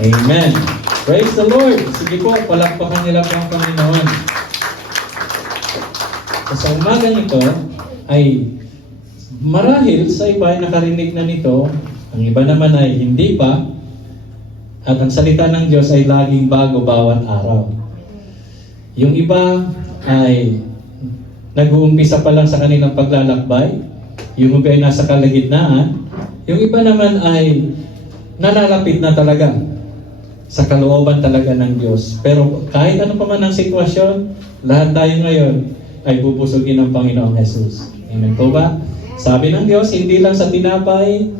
Amen. Praise the Lord. Sige po, palakpakan nila po ang Panginoon. Sa umagang ito ay marahil sa iba ay nakarinig na nito, ang iba naman ay hindi pa, at ang salita ng Diyos ay laging bago bawat araw. Yung iba ay nag-uumpisa pa lang sa kanilang paglalakbay, yung iba ay nasa kalagitnaan, yung iba naman ay nalalapit na talaga sa kalooban talaga ng Diyos. Pero kahit ano pa man ang sitwasyon, lahat tayo ngayon ay bubusugin ng Panginoong Jesus. Amen po ba? Sabi ng Diyos, hindi lang sa tinapay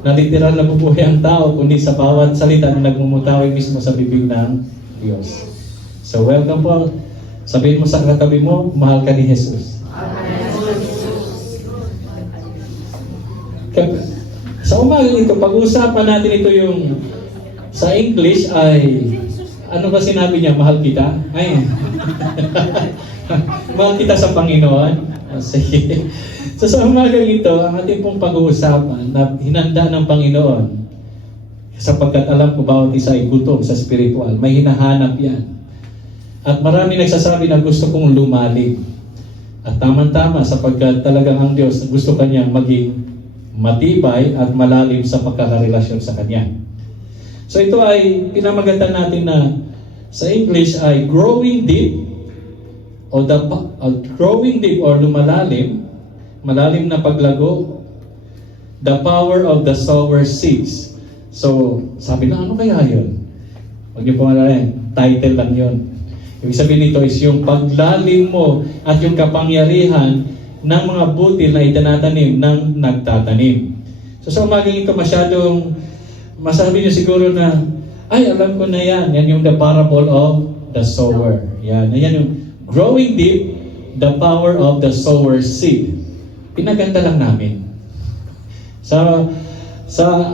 na literal na bubuhay ang tao, kundi sa bawat salita na nagmumutawi mismo sa bibig ng Diyos. So welcome po. Sabihin mo sa katabi mo, mahal ka ni Jesus. Sa umaga ito, pag-uusapan natin ito yung sa English ay, ano ba sinabi niya? Mahal kita? Ay, mahal kita sa Panginoon. Sige. So sa umagang ito, ang ating pong pag-uusapan na hinanda ng Panginoon, sapagkat alam ko bawat isa ay gutom sa spiritual, may hinahanap yan. At marami nagsasabi na gusto kong lumalim. At tama-tama sapagkat talagang ang Diyos gusto kanyang maging matibay at malalim sa pagkakarelasyon sa Kanya. So ito ay pinamagatan natin na sa English ay growing deep o growing deep or lumalalim, malalim na paglago, the power of the sower seeds. So sabi na, ano kaya yun? Huwag niyo po malalayan, title lang yun. Ibig sabihin nito is yung paglalim mo at yung kapangyarihan ng mga butil na itinatanim ng nagtatanim. So sa umagang ito masyadong masabi niyo siguro na, ay alam ko na yan. Yan yung the parable of the sower. Yan yung growing deep, the power of the sower seed. Pinaganda lang namin. Sa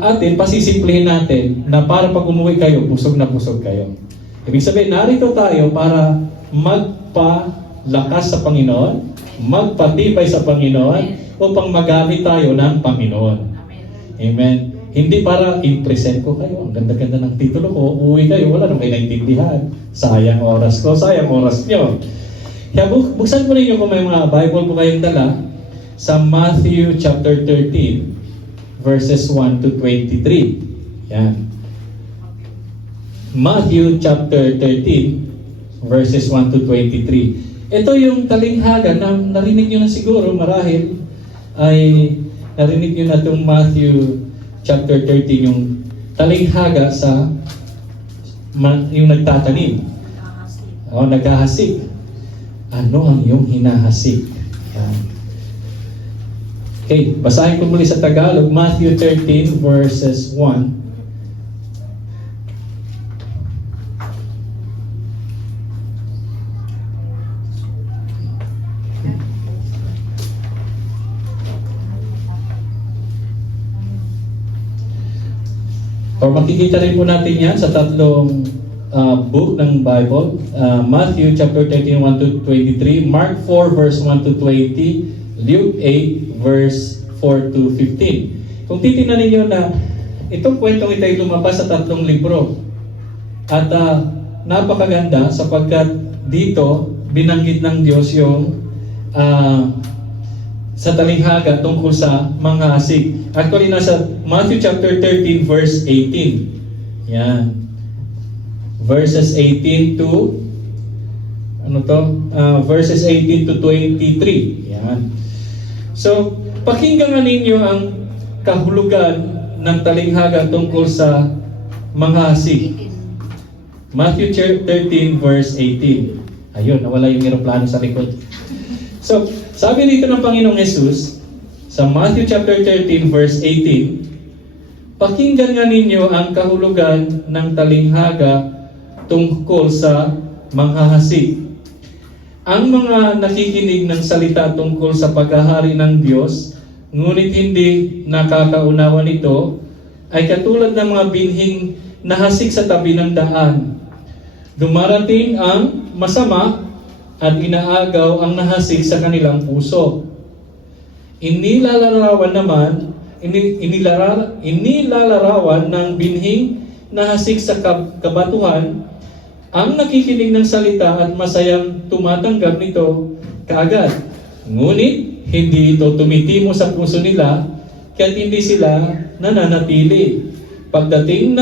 atin, pasisimplihin natin na para pag umuwi kayo, busog na busog kayo. Ibig sabihin, narito tayo para magpalakas sa Panginoon, magpatibay sa Panginoon, upang magamit tayo ng Panginoon. Amen. Hindi para i-present ko kayo. Ang ganda-ganda ng titulo ko, uuwi kayo, wala nang kayo naintindihan. Sayang oras ko, sayang oras nyo. Kaya buksan po ninyo kung may mga Bible po kayong dala sa Matthew chapter 13, verses 1 to 23. Yan. Matthew chapter 13, verses 1 to 23. Ito yung talinghaga na narinig nyo na siguro, marahil, ay narinig nyo na itong Matthew chapter 13, yung talinghaga sa yung nagtatanim. O, naghahasik. Ano ang iyong hinahasik? Okay, basahin ko muli sa Tagalog, Matthew 13, verses 1. Or makikita rin po natin yan sa tatlong book ng Bible. Matthew chapter 13, 1 to 23, Mark 4, verse 1 to 20, Luke 8, verse 4 to 15. Kung titingnan ninyo na itong kwentong ito ay lumabas sa tatlong libro. At napakaganda sapagkat dito binanggit ng Diyos yung sa talinghaga tungkol sa mga hasik. Actually, nasa Matthew chapter 13, verse 18. Yan. Verses 18 to, verses 18 to 23. Yan. So, pakinggan ninyo ang kahulugan ng talinghaga tungkol sa mga hasik. Matthew 13, verse 18. Ayun, nawala yung eroplano sa likod. So, sabi dito ng Panginoong Jesus sa Matthew chapter 13 verse 18, pakinggan nga ninyo ang kahulugan ng talinghaga tungkol sa manghahasik. Ang mga nakikinig ng salita tungkol sa paghahari ng Diyos, ngunit hindi nakakaunawa nito, ay katulad ng mga binhing nahasik sa tabi ng daan. Dumarating ang masama at inaagaw ang nahasik sa kanilang puso. Inilalarawan ng binhing nahasik sa kabatuhan, ang nakikinig ng salita at masayang tumatanggap nito kaagad. Ngunit hindi ito tumitimo sa puso nila, kaya't hindi sila nananatili. Pagdating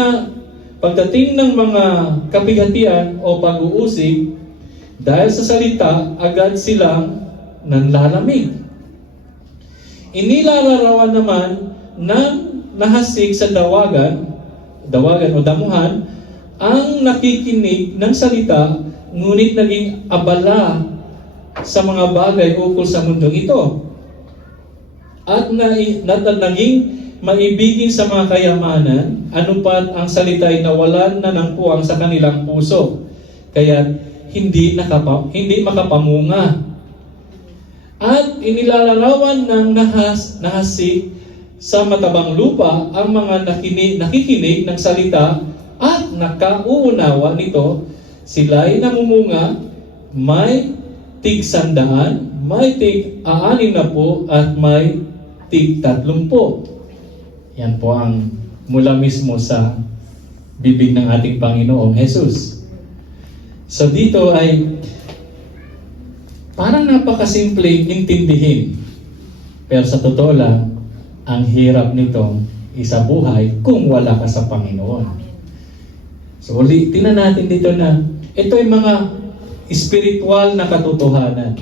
ng mga kapighatian o pag-uusig, dahil sa salita, agad silang nanlalamig. Inilalarawan naman ng nahasik sa dawagan o damuhan, ang nakikinig ng salita, ngunit naging abala sa mga bagay ukol sa mundong ito. At naging maibigin sa mga kayamanan, anupat ang salita ay nawalan na ng puwang sa kanilang puso. Kaya hindi makapamunga. At inilalarawan ng nahasik sa matabang lupa ang mga nakikinig ng salita at nakauunawa nito. Sila'y namumunga, may tig 100, may tig 60 at may tig 30. Yan po ang mula mismo sa bibig ng ating Panginoong Jesus. So dito ay parang napakasimpleng intindihin. Pero sa totoo lang, ang hirap nitong isabuhay kung wala ka sa Panginoon. So tingnan natin dito na ito ay mga spiritual na katotohanan.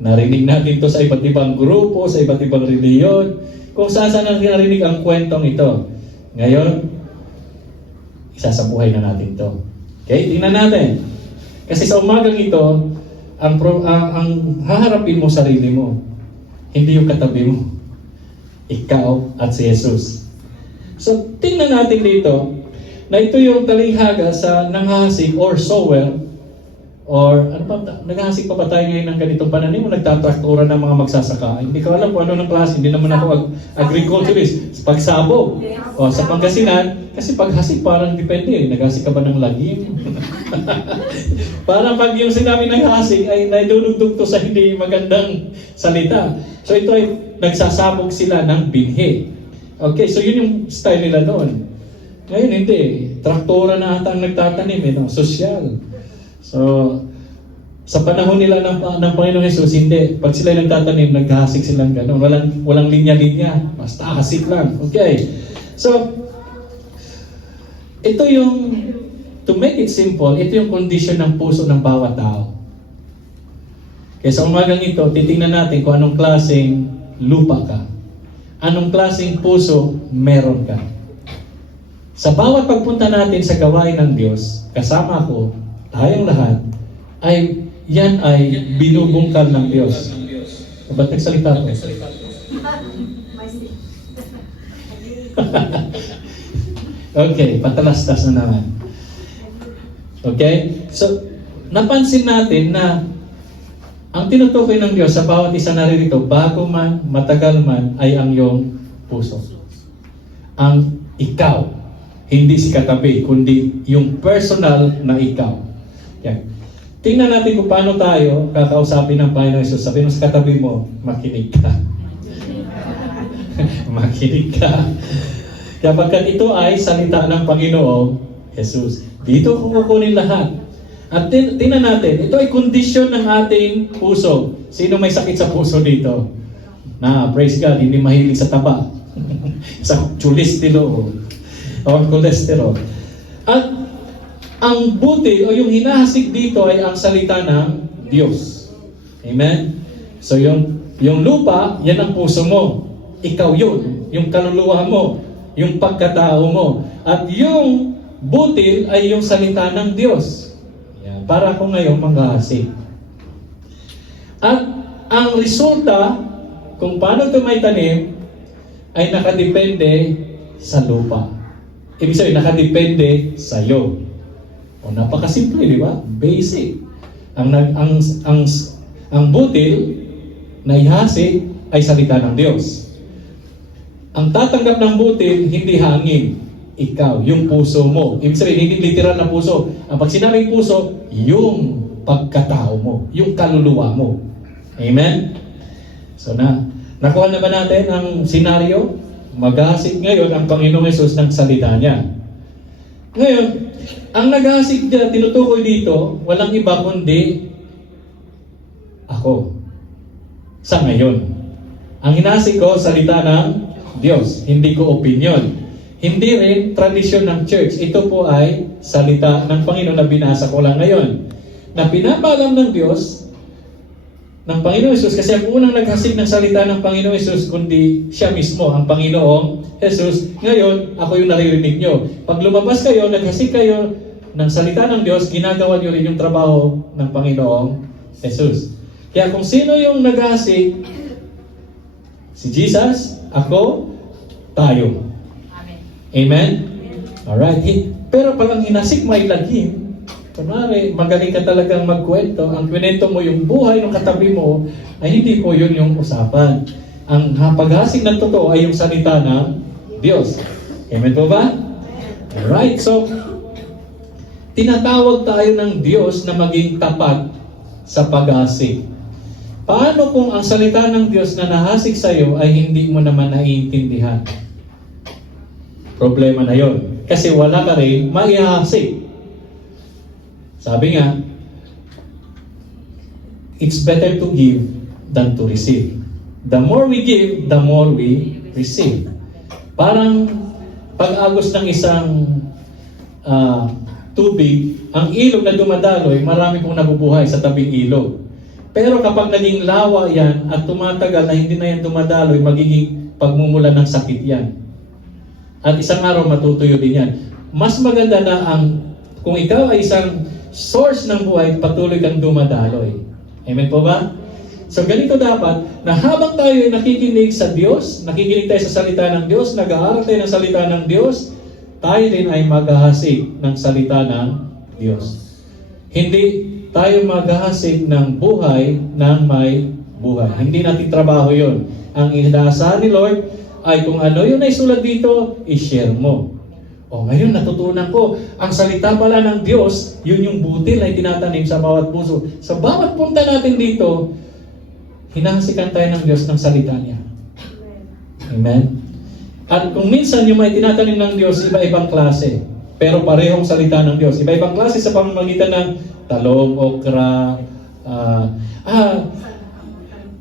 Narinig natin to sa iba't ibang grupo, sa iba't ibang reliyon, kung saan narinig ang kwentong ito. Ngayon, isasabuhay na natin to. Okay, tingnan natin. Kasi sa umagang ito, ang haharapin mo sarili mo, hindi yung katabi mo. Ikaw at si Jesus. So, tingnan natin dito na ito yung talinghaga sa nanghasik or sower, or ano pa, naghahasik pa ba tayo ngayon ng ganitong pananim o nagtatraktura ng mga magsasaka? Hindi ko alam kung ano ng klase, hindi naman ako agriculturist. Pagsabog, o sa Pangasinan, kasi paghasik parang depende, naghasik ka ba ng lagim? Parang pag yung sinabi ng hasik ay naidudugtog to sa hindi magandang salita. So ito ay nagsasabog sila ng binhi. Okay, so yun yung style nila noon. Ngayon hindi, traktora na ata ang nagtatanim, sosyal. So, sa panahon nila ng Panginoong Jesus, hindi. Pag sila nagtatanim, naghahasik silang gano'n. Walang linya-linya. Basta hasik lang. Okay. So, ito yung, to make it simple, ito yung condition ng puso ng bawat tao. Kaya sa umagang ito, titingnan natin kung anong klaseng lupa ka. Anong klaseng puso meron ka. Sa bawat pagpunta natin sa gawain ng Diyos, kasama ko, tayong lahat, yan ay binubungkal ng Diyos. Ba't nagsalita ko? Okay, patalastas na naman. Okay? So, napansin natin na ang tinutukoy ng Diyos sa bawat isa naririto, bago man, matagal man, ay ang iyong puso. Ang ikaw. Hindi si katabi, kundi yung personal na ikaw. Yan. Tingnan natin kung paano tayo kakausapin ng Panginoon Jesus. Sabihin mo sa katabi mo, makinig ka. Makinig ka. Kaya pagkat ito ay salita ng Panginoong Jesus. Dito kukunin lahat. At tingnan natin, ito ay kondisyon ng ating puso. Sino may sakit sa puso dito? Praise God, hindi mahilig sa taba. Sa cholesterol o cholesterol. At ang butil o yung hinahasik dito ay ang salita ng Diyos. Amen? So yung lupa, yan ang puso mo. Ikaw yun. Yung kaluluwa mo. Yung pagkatao mo. At yung butil ay yung salita ng Diyos. Yan. Para ako ngayon manghahasik. At ang resulta, kung paano ito may tanim, ay nakadepende sa lupa. Ibig sabihin, nakadepende sa iyo. O, napakasimple, di ba? Basic. Ang butil na ihasik ay salita ng Diyos. Ang tatanggap ng butil, hindi hangin. Ikaw, yung puso mo. Ibig sabihin, hindi literal na puso. Ang pag sinabing puso, yung pagkatao mo. Yung kaluluwa mo. Amen? So nakuha na ba natin ang senaryo? Maghahasik ngayon ang Panginoong Jesus ng salita niya. Ngayon, ang naghahasik niya, tinutukoy dito, walang iba kundi ako. Sa ngayon. Ang hinahasik ko, salita ng Diyos. Hindi ko opinion. Hindi rin tradisyon ng church. Ito po ay salita ng Panginoon na binasa ko lang ngayon. Na pinapalam ng Diyos, ng Panginoon Jesus, kasi ang unang naghasik ng salita ng Panginoon Jesus, kundi siya mismo, ang Panginoong Jesus. Ngayon, ako yung naririnig nyo. Pag lumabas kayo, naghasik kayo ng salita ng Diyos, ginagawa nyo rin yung trabaho ng Panginoong Jesus. Kaya kung sino yung naghasik, si Jesus, ako, tayo. Amen. Amen? Alright. Pero pag ang hinasik may lagim, kunwari, magaling ka talagang magkwento, ang kwento mo yung buhay ng katabi mo, ay hindi po yun yung usapan. Ang paghasik ng totoo ay yung salita ng Diyos. Amen po ba? Alright, so, tinatawag tayo ng Diyos na maging tapat sa paghasik. Paano kung ang salita ng Diyos na nahasik sa iyo ay hindi mo naman naiintindihan? Problema na yon. Kasi wala ka rin maihahasik. Sabi nga, it's better to give than to receive. The more we give, the more we receive. Parang pag-agos ng isang tubig, ang ilog na dumadaloy, marami pong nabubuhay sa tabing ilog. Pero kapag naging lawa yan at tumatagal na hindi na yan dumadaloy, magiging pagmumula ng sakit yan. At isang araw matutuyo din yan. Mas maganda na kung ikaw ay isang source ng buhay, patuloy kang dumadaloy. Amen po ba? So ganito dapat, na habang tayo ay nakikinig sa Diyos, nakikinig tayo sa salita ng Diyos, nag-aaral tayo ng salita ng Diyos, tayo din ay maghahasik ng salita ng Diyos. Hindi tayo maghahasik ng buhay ng may buhay. Hindi natin trabaho yon. Ang inaasahan ni Lord ay kung ano yun ay sulat dito, i-share mo. O ngayon natutunan ko, ang salita pala ng Diyos, yun yung butil na itinatanim sa bawat puso. Sa bawat punta natin dito, hinahasikan tayo ng Diyos ng salita niya. Amen? At kung minsan yung may tinatanim ng Diyos, iba-ibang klase. Pero parehong salita ng Diyos. Iba-ibang klase sa pamamagitan ng talong, okra,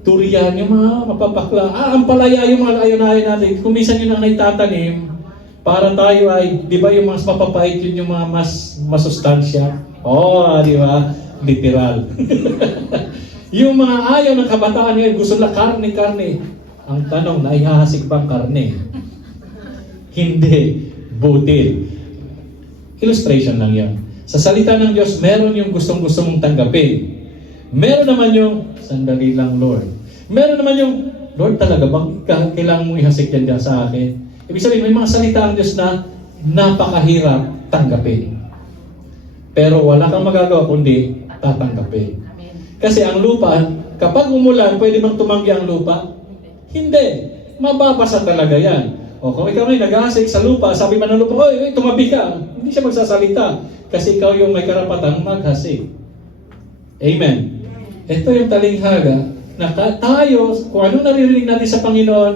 durian, yung mga mapapakla. Ang palaya, yung mga ayaw natin. Kung minsan yun ang naitatanim, para tayo ay, di ba yung mas mapapait yun yung mga mas masustansya? Di ba? Literal. Yung mga ayaw ng kabataan ngayon, gusto na karne. Ang tanong, naihahasik bang karne? Hindi. Butil. Illustration lang yan. Sa salita ng Diyos, meron yung gustong-gusto mong tanggapin. Meron naman yung, sandali lang Lord. Meron naman yung, Lord talaga bang kailangan mong ihasik yan dyan sa akin? Ibig sabihin, may mga salita ang Diyos na napakahirap tanggapin. Pero wala kang magagawa kundi tatanggapin. Kasi ang lupa, kapag umulan, pwede bang tumanggi ang lupa? Hindi. Mababasa talaga yan. O kung ikaw ay nag-aasik sa lupa, sabi man ng lupa, oy, tumabi ka. Hindi siya magsasalita. Kasi ikaw yung may karapatang maghasik. Amen. Ito yung talinghaga na tayo, kung ano naririnig natin sa Panginoon,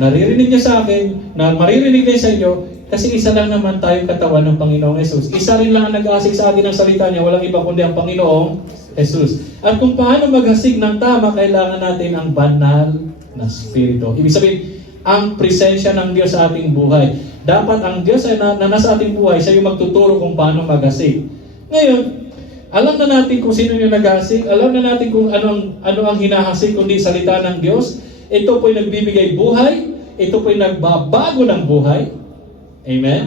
naririnig niya sa akin, na maririnig din sa inyo, kasi isa lang naman tayong katawan ng Panginoong Jesus. Isa rin lang ang nag-aasik sa atin ng salita niya, walang iba kundi ang Panginoong Jesus. At kung paano maghasik ng tama, kailangan natin ang banal na Espiritu. Ibig sabihin, ang presensya ng Diyos sa ating buhay. Dapat ang Diyos na nasa ating buhay, siya yung magtuturo kung paano maghasik. Ngayon, alam na natin kung sino yung naghasik, alam na natin kung ano ang hinahasik kundi salita ng Diyos. Ito po'y nagbibigay buhay. Ito po'y nagbabago ng buhay. Amen?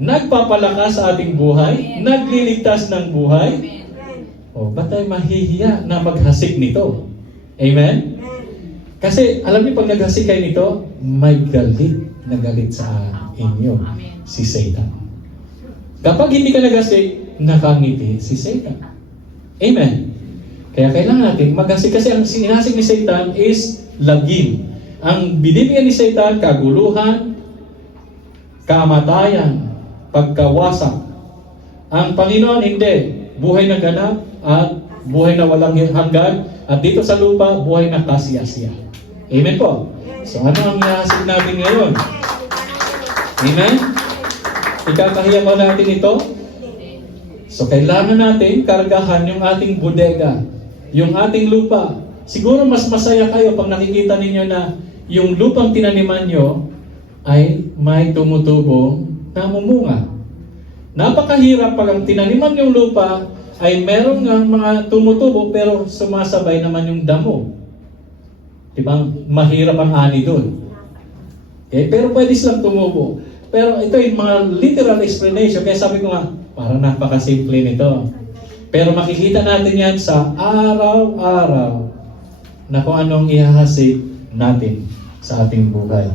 Nagpapalakas sa ating buhay. Nagliligtas ng buhay. Ba't tayo mahihiya na maghasik nito? Amen? Kasi, alam niyo, pag naghasik kayo nito, may galit na galit sa inyo. Si Satan. Kapag hindi ka naghasik, nakangiti si Satan. Amen? Kaya kailangan natin maghasik kasi ang sinasik ni Satan is lagim. Ang binibigyan ni Satan, kaguluhan, kamatayan, pagkawasak. Ang Panginoon hindi. Buhay na ganap at buhay na walang hanggan. At dito sa lupa, buhay na kasiyasiya. Amen po. So ano ang hinahasik natin ngayon? Amen? Ikakahiya ba natin ito? So kailangan natin kargahan yung ating bodega, yung ating lupa. Siguro mas masaya kayo pag nakikita ninyo na yung lupang tinaniman nyo ay may tumutubong namumunga. Napakahirap pag ang tinaniman yung lupa ay meron ng mga tumutubo pero sumasabay naman yung damo. Diba? Mahirap ang ani doon. Okay? Pero pwede silang tumubo. Pero ito yung mga literal explanation. Kaya sabi ko nga, parang napakasimple nito. Pero makikita natin yan sa araw-araw na kung anong ihahasik natin sa ating buhay.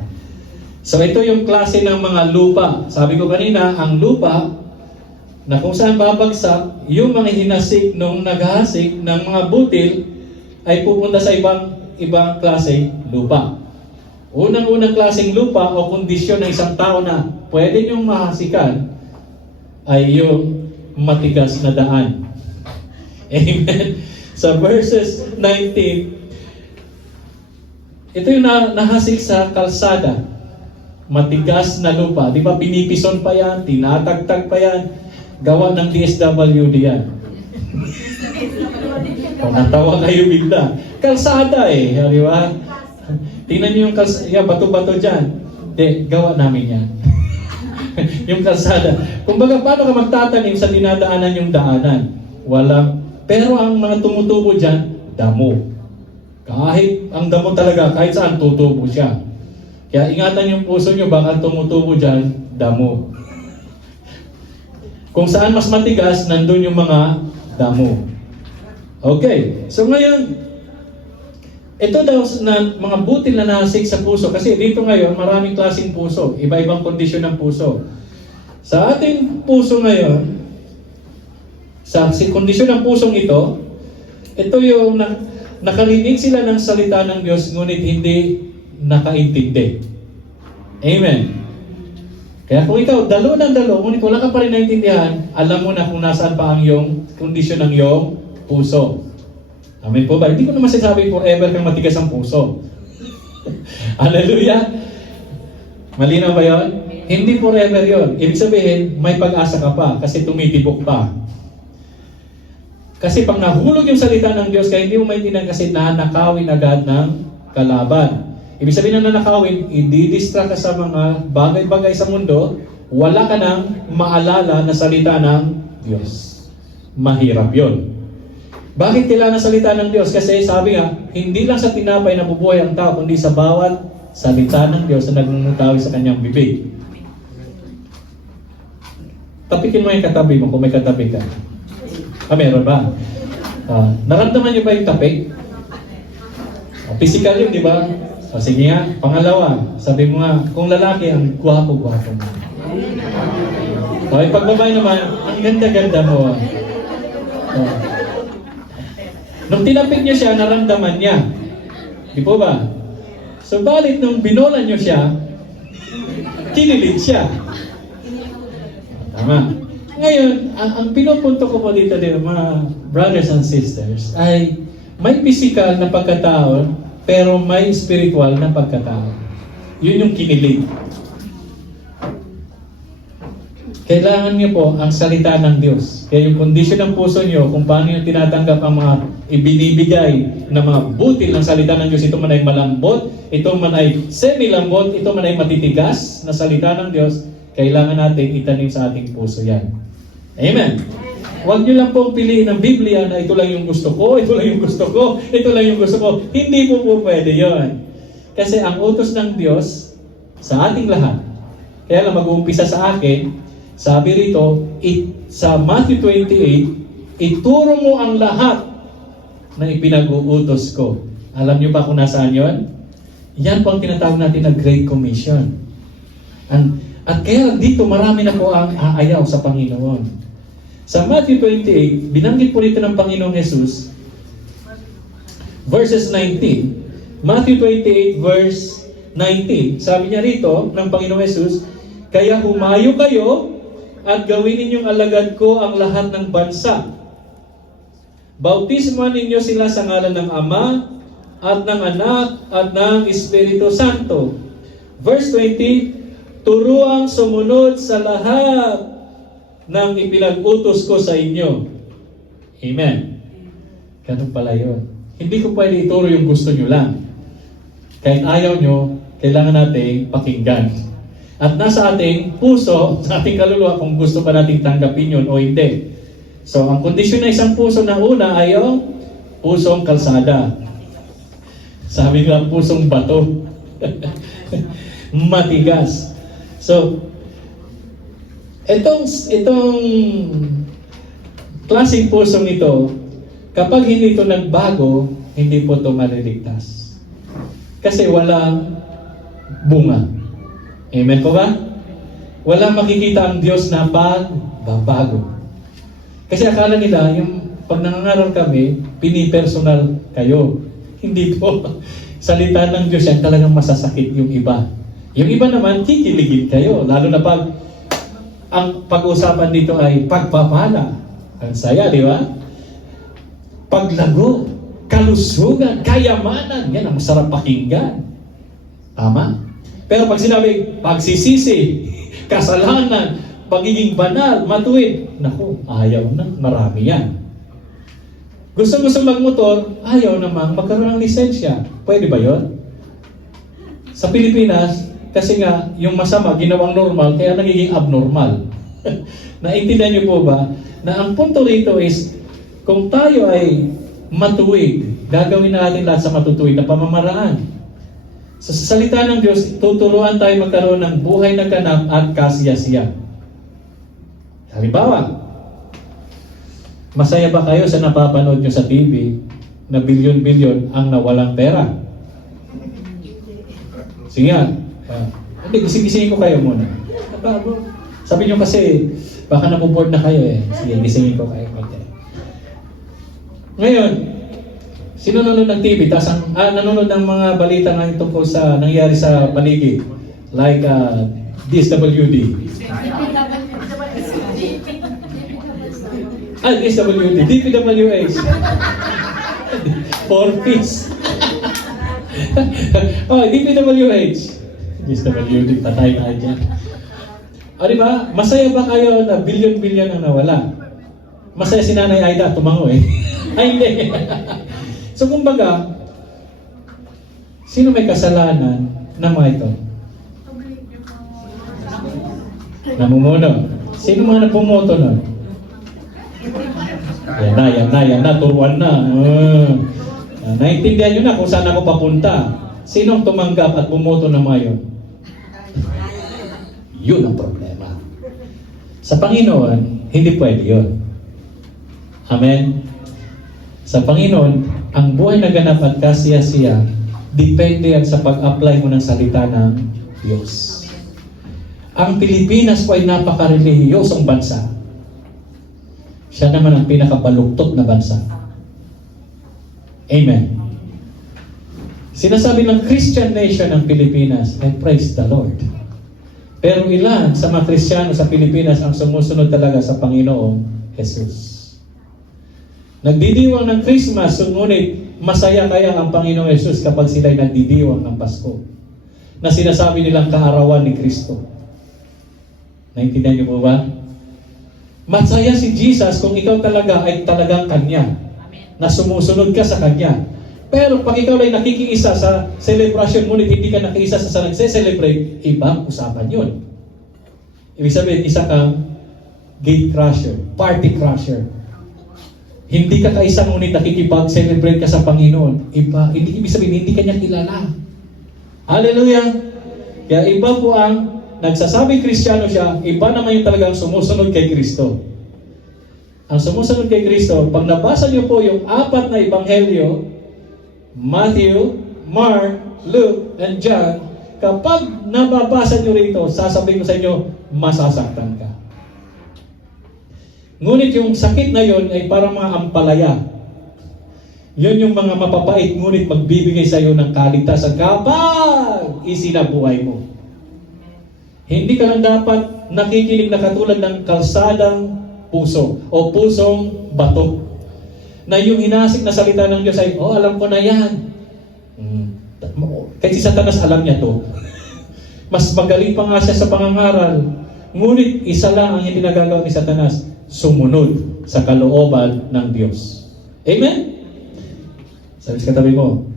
So ito yung klase ng mga lupa. Sabi ko kanina, ang lupa na kung saan babagsak, yung mga hinasik nung naghahasik ng mga butil ay pupunta sa ibang klase lupa. Unang-unang klaseng lupa o kondisyon ng isang tao na pwede niyong mahasikan ay yung matigas na daan. Amen. Sa verses 19, ito yung nahasik sa kalsada. Matigas na lupa. Di ba pinipison pa yan, tinatagtag pa yan. Gawa ng DSWD yan. O natawa kayo bigla. Kalsada eh, di ba? Tingnan niyo yung bato-bato dyan. Hindi, gawa namin yan. Yung kalsada. Kumbaga, paano ka magtatanim sa dinadaanan yung daanan? Walang. Pero ang mga tumutubo dyan, damo. Kahit ang damo talaga, kahit saan tutubo siya. Kaya ingatan yung puso nyo, baka tumutubo dyan, damo. Kung saan mas matigas, nandun yung mga damo. Okay, so ngayon, ito daw na mga butil na nahasik sa puso. Kasi dito ngayon, maraming klaseng puso. Iba-ibang kondisyon ng puso. Sa ating puso ngayon, sa kondisyon ng pusong ito yung nakarinig sila ng salita ng Diyos, ngunit hindi nakaintindi. Amen. Kaya kung ikaw, dalo ng dalo, ngunit wala ka pa rin naintindihan, alam mo na kung nasaan pa ang iyong kondisyon ng iyong puso. Amen po ba? Hindi ko naman sinasabi forever kang matigas ang puso. Hallelujah! Malinaw ba yun? Hindi forever yun. Ibig sabihin, may pag-asa ka pa kasi tumitibok pa. Kasi pag nahulog yung salita ng Diyos, kaya hindi mo maintindihan kasi nanakawin agad ng kalaban. Ibig sabihin na nanakawin, i-distract ka sa mga bagay-bagay sa mundo, wala ka nang maalala na salita ng Diyos. Mahirap yun. Bakit kailangan salita ng Diyos? Kasi sabi nga, hindi lang sa tinapay na bubuhay ang tao, kundi sa bawat salita ng Diyos na nagmumutawi sa kanyang bibig. Tapikin mo yung katabi mo kung may katabi ka. Meron ba? Naramdaman niyo ba yung tapik? Physical yun, di ba? Sige nga, pangalawa, sabi mo nga, kung lalaki, ang gwapo-gwapo mo. Pag babae naman, ang ganda-ganda mo. Nung tinapik niyo siya, naramdaman niya. Di po ba? So, balit nung binolan niyo siya, kinilig siya. Tama. Ngayon, ang pinupunto ko po dito mga brothers and sisters, ay may physical na pagkatao, pero may spiritual na pagkatao. Yun yung kinilig. Kailangan niyo po ang salita ng Diyos. Kaya yung kondisyon ng puso niyo, kung paano yung tinatanggap ang mga ibinibigay na mga butil ng salita ng Diyos, ito man ay malambot, ito man ay semi-lambot, ito man ay matitigas na salita ng Diyos, kailangan natin itanim sa ating puso yan. Amen. Huwag niyo lang pong piliin ng Biblia na ito lang yung gusto ko, ito lang yung gusto ko, ito lang yung gusto ko. Hindi po pwede yon. Kasi ang utos ng Diyos sa ating lahat, kaya lang mag-uumpisa sa akin, sabi rito, sa Matthew 28, ituro mo ang lahat na ipinag-uutos ko. Alam niyo ba kung nasaan yon? Yan po ang tinatawag natin na Great Commission. At kaya dito marami na po ang aayaw sa Panginoon. Sa Matthew 28, binanggit po rito ng Panginoong Jesus, verses 19. Matthew 28, verse 19. Sabi niya rito ng Panginoong Jesus, kaya humayo kayo at gawin ninyong alagad ko ang lahat ng bansa. Bautismuhan ninyo sila sa ngalan ng Ama at ng Anak at ng Espiritu Santo. Verse 20, turuang sumunod sa lahat ng ipinag-utos ko sa inyo. Amen. Ganun pala yun. Hindi ko pwede ituro yung gusto nyo lang. Kahit ayaw nyo, kailangan natin pakinggan. At nasa ating puso, sa ating kaluluwa, kung gusto pa nating tanggapin yun o hindi. So, ang kondisyon na isang puso na una ay yung pusong kalsada. Sabi nga, pusong bato. Matigas. So, itong klaseng pusong ito, kapag hindi ito nagbago, hindi po ito maliligtas. Kasi walang bunga. Amen po ba? Walang makikita ang Diyos na pagbabago. Kasi akala nila, yung pag nangangaral kami, pinipersonal kayo. Hindi po. Salita ng Diyos yan, talagang masasakit yung iba. Yung iba naman, kikiligin kayo. Lalo na pag ang pag-usapan dito ay pagpapala. Ang saya, di ba? Paglago, kalusugan, kayamanan. Yan ang masarap pakinggan. Tama? Pero pag sinabi, pagsisisi, kasalanan, pagiging banal, matuwid, naku, ayaw na, marami yan. Gusto magmotor, ayaw namang magkaroon ng lisensya. Pwede ba yon? Sa Pilipinas, kasi nga, yung masama, ginawang normal, kaya nagiging abnormal. Naintindihan niyo po ba, na ang punto rito is, kung tayo ay matuwid, gagawin natin lahat sa matutuwid na pamamaraan. Sa salita ng Diyos, tuturuan tayo magkaroon ng buhay na ganap at kasiyasiya. Halimbawa, masaya ba kayo sa napapanood nyo sa TV na bilyon-bilyon ang nawalang pera? Sige nga. Hindi, gising-gisingin ko kayo muna. Sabi nyo kasi, baka nabuboard na kayo eh. Sige, gisingin ko kayo. Ngayon, sino nanonood ng TV? Nanonood ng mga balita ngayon tungkol sa nangyari sa paligid. Like DSWD. DSWD. DPWH. Porfis. DPWH. DSWD. Patay na dyan. Diba? Masaya ba kayo na bilyon-bilyon ang nawala? Masaya si Nanay Aida, tumango eh. Ay, hindi. So, kumbaga, sino may kasalanan na mga ito? Namumuno. Sino mga napumoto nun? Yan na, turuan na. Naintindihan nyo na kung saan ako papunta. Sinong tumanggap at bumoto ng mga yun? Yun ang problema. Sa Panginoon, hindi pwede yun. Amen? Sa Panginoon, ang buhay na ganap at kasiyasiya, depende yan sa pag-apply mo ng salita ng Diyos. Ang Pilipinas po ay napaka-relihiyosong bansa. Siya naman ang pinakabaluktot na bansa. Amen. Sinasabi ng Christian nation ng Pilipinas, and praise the Lord. Pero ilan sa mga Kristiyano sa Pilipinas ang sumusunod talaga sa Panginoong Jesus. Nagdidiwang ng Christmas, ngunit masaya kaya ang Panginoong Jesus kapag sila'y nagdidiwang ng Pasko na sinasabi nilang kaarawan ni Kristo. Naintindihan niyo po ba? Masaya si Jesus kung ikaw talaga ay talagang Kanya, na sumusunod ka sa Kanya. Pero pag ikaw ay nakikiisa sa celebration, ngunit hindi ka nakiisa sa nagse-celebrate, ibang usapan yun. Ibig sabihin, isa kang gate crusher, party crusher. Hindi ka kaisa ngunit nakikipag-celebrate ka sa Panginoon. Iba, hindi ibig sabihin, hindi ka niya kilala. Hallelujah! Kaya iba po ang nagsasabing Kristiyano siya, iba naman yung talagang sumusunod kay Kristo. Ang sumusunod kay Kristo, pag nabasa niyo po yung 4 na ebanghelyo, Matthew, Mark, Luke, and John, kapag nababasa niyo rito, sasabihin ko sa inyo, masasaktan ka. Ngunit yung sakit na yon ay parang mga ampalaya. Yun yung mga mapapait, ngunit magbibigay sa iyo ng kaligtasan kapag isinabuhay mo. Hindi ka lang dapat nakikinig na katulad ng kalsadang puso o pusong bato. Na yung hinasik na salita ng Diyos ay, alam ko na yan. Kahit si Satanas alam niya to. Mas magaling pa nga siya sa pangangaral. Ngunit isa lang ang hindi nagagawa ni Satanas, sumunod sa kalooban ng Diyos. Amen? Sabi sa katabi mo,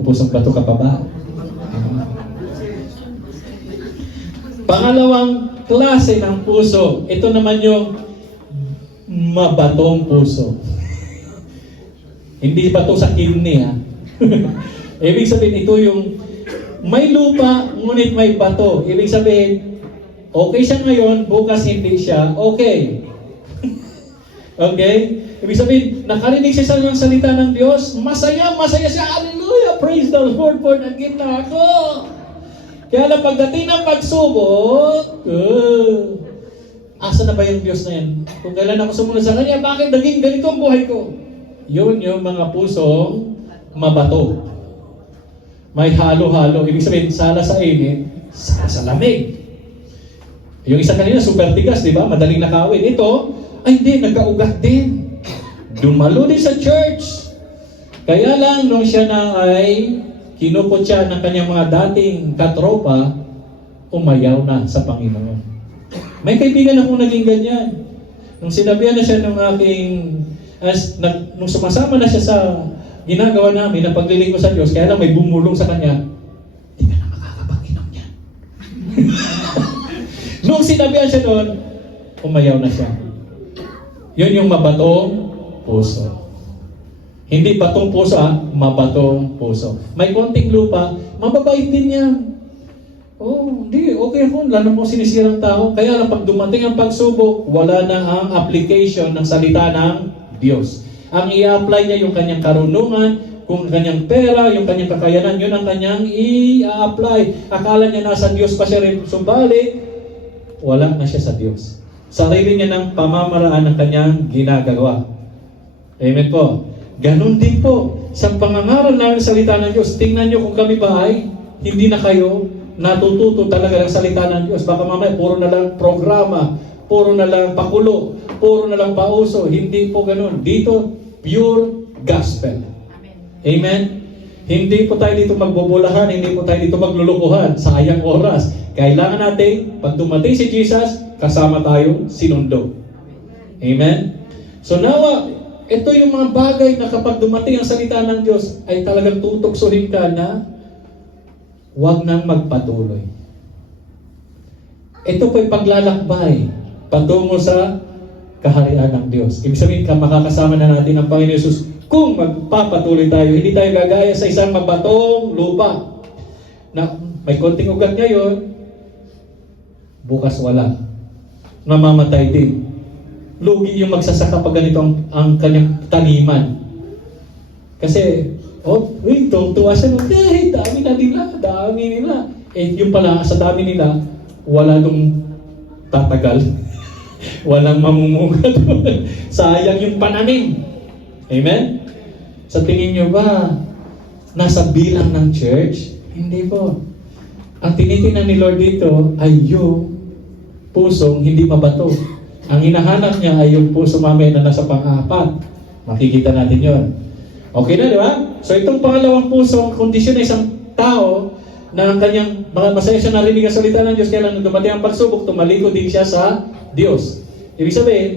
pusong bato ka pa ba? Pangalawang klase ng puso, ito naman yung mabatong puso. Hindi bato sa kidney, ha? Ibig sabihin, ito yung may lupa, ngunit may bato. Ibig sabihin, okay siya ngayon, bukas hindi siya okay. Okay? Ibig sabihin, nakarinig siya ng salita ng Diyos, masaya siya, hallelujah, praise the Lord for the gift na ako. Kaya lang pagdating ng pagsubok, asa na ba yung Diyos na yan? Kung kailan ako sumunod sa Kanya, bakit naging ganito ang buhay ko? Yun yung mga pusong mabato. May halo-halo. Ibig sabihin, sala sa init, sala sa lamig. Yung isa kanina, super tigas, di ba? Madaling nakawin. Ito, ay hindi, nagkaugat din. Dumalo din sa church. Kaya lang, nung siya na ay kinupot siya ng kanyang mga dating katropa, umayaw na sa Panginoon. May kaibigan akong naging ganyan. Nung sinabihan na siya ng nung sumasama na siya sa ginagawa namin na paglilingkod sa Diyos, kaya lang may bumulong sa kanya, hindi ka na makakapag-inom niyan. Nung sinabihan siya doon, umayaw na siya. Yun yung mabatong puso. Hindi batong puso, mabatong puso. May konting lupa, mababait din yan. Hindi, okay ako. Wala na po sinisirang tao. Kaya lang pag dumating ang pagsubok, wala na ang application ng salita ng Diyos. Ang i-apply niya yung kanyang karunungan, kung kanyang pera, yung kanyang kakayanan, yun ang kanyang i-apply. Akala niya nasa Diyos pa siya rin. Subalit, wala na siya sa Diyos. Sarili niya ng pamamaraan ng kanyang ginagawa. Amen po. Ganon din po. Sa pangangaral namin ng salita ng Diyos, tingnan nyo kung kami ba ay hindi na kayo natututo talaga ng salita ng Diyos. Baka mamaya puro na lang programa, puro na lang pakulo, puro na lang pauso. Hindi po ganon. Dito, pure gospel. Amen? Hindi po tayo dito magbubulahan, hindi po tayo dito maglulukuhan. Sayang oras. Kailangan natin, pag dumating si Jesus, kasama tayo sinundo. Amen? So nawa, ito yung mga bagay na kapag dumating ang salita ng Diyos, ay talagang tutuksohin ka na huwag nang magpatuloy. Ito po yung paglalakbay patungo sa kaharian ng Diyos. Ibig sabihin ka, makakasama na natin ang Panginoon Jesus kung magpapatuloy tayo. Hindi tayo gagaya sa isang mabatong lupa na may konting ugat ngayon, bukas wala. Mamamatay din. Lugi yung magsasaka pag ganito ang kanyang taniman. Kasi, tuwa siya nung, dami nila. Yung pala, sa dami nila, wala nung tatagal. Walang mamumunga doon. Sayang yung pananim. Amen? Sa tingin nyo ba, nasa bilang ng church? Hindi po. Ang tinitingnan ni Lord dito ay yung pusong hindi mabato. Ang hinahanap niya ay yung puso mamaya na nasa pang-apat. Makikita natin yon. Okay na, di ba? So itong pangalawang puso, kondisyon ng isang tao na ang kanyang masaya siya narinig ang salita ng Diyos, kaya lang nung dumating ang pagsubok, tumalikod din siya sa Diyos. Ibig sabihin,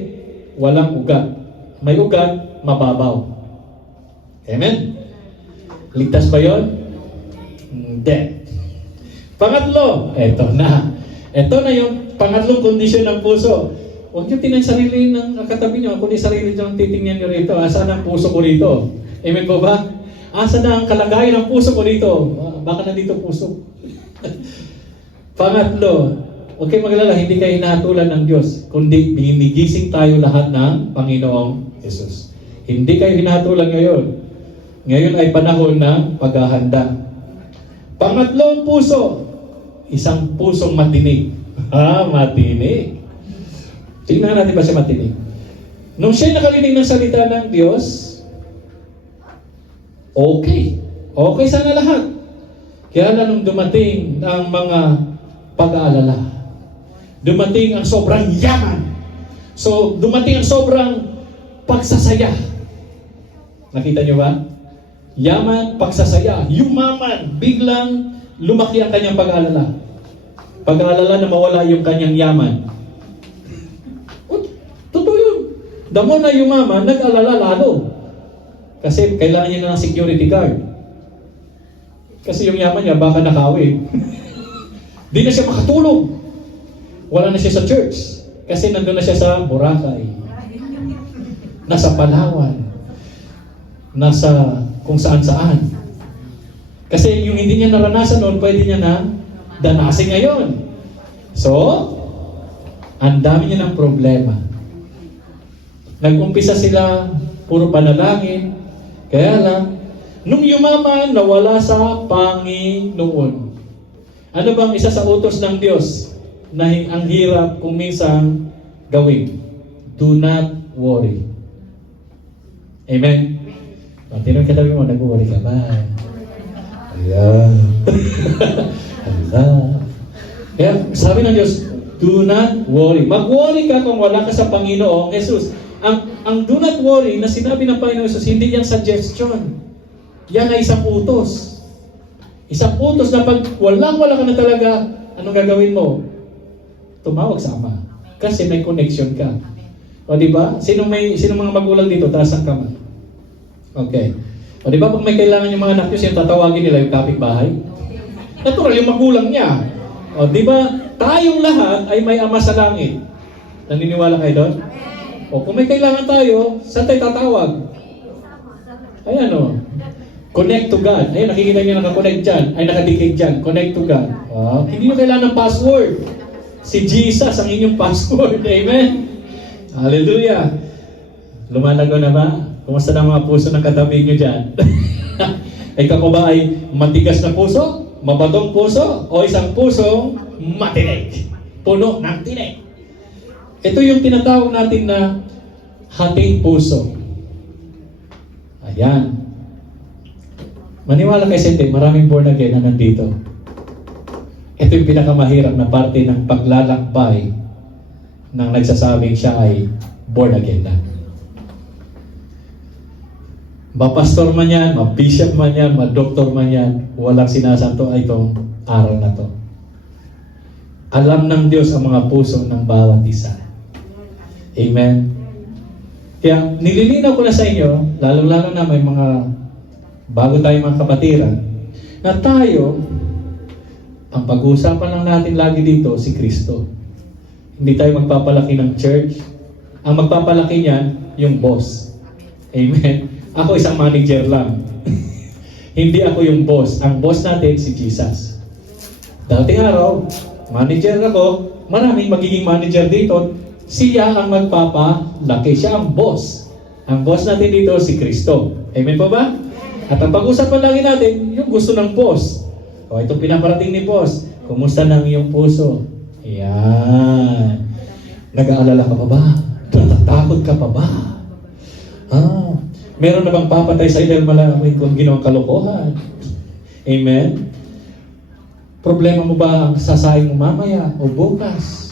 walang ugat. May ugat, mababaw. Amen? Ligtas ba yun? Hindi. Pangatlo, eto na. Ito na yung pangatlong kondisyon ng puso. Huwag niyo tingnan sarili ng katabi niyo, kundi sarili niyo ang titingnan niyo rito. Asan ang puso ko rito? Amen po ba? Asan na ang kalagayan ng puso ko rito? Baka nandito puso. Pangatlo, huwag kayong maglala, hindi kayo hinahatulan ng Diyos, kundi binigising tayo lahat ng Panginoong Jesus. Hindi kayo hinahatulan ngayon. Ngayon ay panahon ng paghahanda. Pangatlong puso, isang pusong matinig. Matinig. Tingnan natin ba siya matinig? Nung siya nakarinig ng salita ng Diyos, okay. Okay sana lahat. Kaya na nung dumating ang mga pag-aalala, dumating ang sobrang yaman. So, dumating ang sobrang pagsasaya. Nakita niyo ba? Yaman, pagsasaya, yumaman, biglang lumaki ang kanyang pag-aalala. Pag-aalala na mawala yung kanyang yaman. Totoo yun. The more na yumaman, nag-alala lalo. Kasi kailangan niya ng security guard. Kasi yung yaman niya, baka nakawin. Di na siya makatulog. Wala na siya sa church. Kasi nandun na siya sa Boracay. Nasa Palawan. Nasa kung saan-saan. Kasi yung hindi niya naranasan noon, pwede niya na danasin ngayon. So, ang dami niya ng problema. Nag-umpisa sila, puro panalangin. Kaya lang, nung yumaman, nawala sa Panginoon. Ano bang isa sa utos ng Diyos na ang hirap kung minsan gawin? Do not worry. Amen? Tinong katabi mo, nag-worry ka ba? Ayan. Kaya sabi ng Diyos, do not worry. Mag-worry ka kung wala ka sa Panginoong Jesus. Ang do not worry na sinabi ng Panginoong Jesus, hindi yan suggestion. Yan ay isang utos. Isang utos na pag wala ka na talaga, anong gagawin mo? Tumawag sa Ama. Kasi may connection ka. O diba? Sino mga magulang dito? Taas ang kamay. Okay. O diba pag may kailangan yung mga anak nyo, sino tatawagin nila yung kapitbahay? Natural yung magulang niya. O diba? Tayong lahat ay may Ama sa langit. Naniniwala kayo doon? O kung may kailangan tayo, saan tayo tatawag? Ayan o. Connect to God. Ayan, nakikita niyo nakakonect dyan. Ay, nakadikit dyan. Connect to God. Hindi nyo kailangan ng password. Si Jesus ang inyong password. Amen? Hallelujah. Lumalago na ba? Kumusta na mga puso ng katabi nyo dyan? Ikaw po ba ay matigas na puso? Mabatong puso? O isang pusong matinig? Puno ng tinig? Ito yung tinatawag natin na hating puso. Ayan. Maniwala kay Sente, maraming born again na nandito. Ito yung pinakamahirap na parte ng paglalakbay ng nagsasabing siya ay born again na. Ma-pastor man yan, ma-bishop man yan, ma-doktor man yan, walang sinasanto ay itong aral na to. Alam ng Diyos ang mga puso ng bawat isa. Amen? Kaya nililinaw ko na sa inyo, lalo-lalo na may mga bago tayo mga kapatiran, na tayo, ang pag-uusapan lang natin lagi dito, si Kristo. Hindi tayo magpapalaki ng church. Ang magpapalaki niyan, yung boss. Amen? Ako isang manager lang. Hindi ako yung boss. Ang boss natin, si Jesus. Dating araw, manager ako, maraming magiging manager dito. Siya ang magpapalaki. Siya ang boss. Ang boss natin dito, si Kristo. Amen po ba? At ang pag-usapan lagi natin, yung gusto ng boss. O itong pinaparating ni boss, kumusta ng iyong puso? Ayan. Nag-aalala ka pa ba? Natatakot ka pa ba? Meron na bang papatay sa iyo malamin kung ginawang kalokohan? Amen? Problema mo ba ang sasaing mo mamaya o bukas?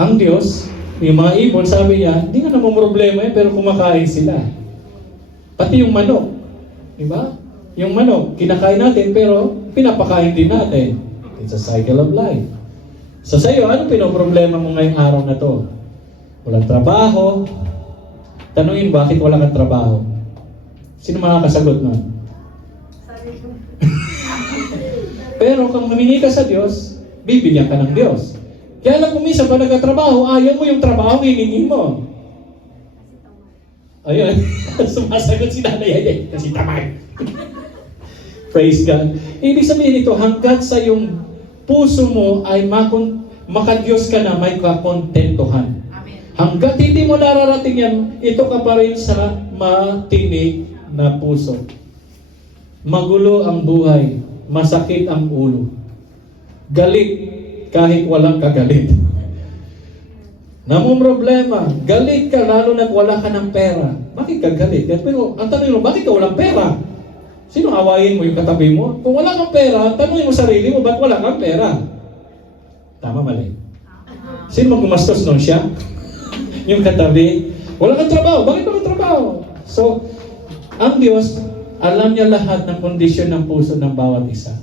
Ang Diyos, yung mga ibon, sabi niya, hindi nga naman problema pero kumakain sila. Pati yung manok. Diba? Yung manok, kinakain natin pero pinapakain din natin. It's a cycle of life. So sa iyo, ano pinoproblema mo ngayong araw na to? Walang trabaho. Tanungin, bakit wala kang trabaho? Sino makakasagot nun? Pero kung humingi ka sa Diyos, bibigyan ka ng Diyos. Kaya lang kung minsan pa nagkatrabaho, ayaw mo yung trabaho, hiningi mo. Ayun, sumasagot si Nanay Ayay kasi tamay. Praise God. Ibig sabihin ito, hanggat sa yung puso mo ay makadiyos ka na, may kakontentuhan. Hanggat hindi mo nararating yan, ito ka pa rin sa matinig na puso. Magulo ang buhay, masakit ang ulo. Galit kahit walang kagalit. Namumroblema, galit ka lalo na wala ka ng pera. Bakit ka galit? Pero ang tanong mo, bakit ka walang pera? Sino awayin mo yung katabi mo? Kung wala kang pera, tanongin mo sarili mo, ba't wala kang pera? Tama, mali. Sino maggumastos nun siya? Yung katabi, wala kang trabaho. Bakit wala kang trabaho? So, ang Diyos, alam niya lahat ng kondisyon ng puso ng bawat isa.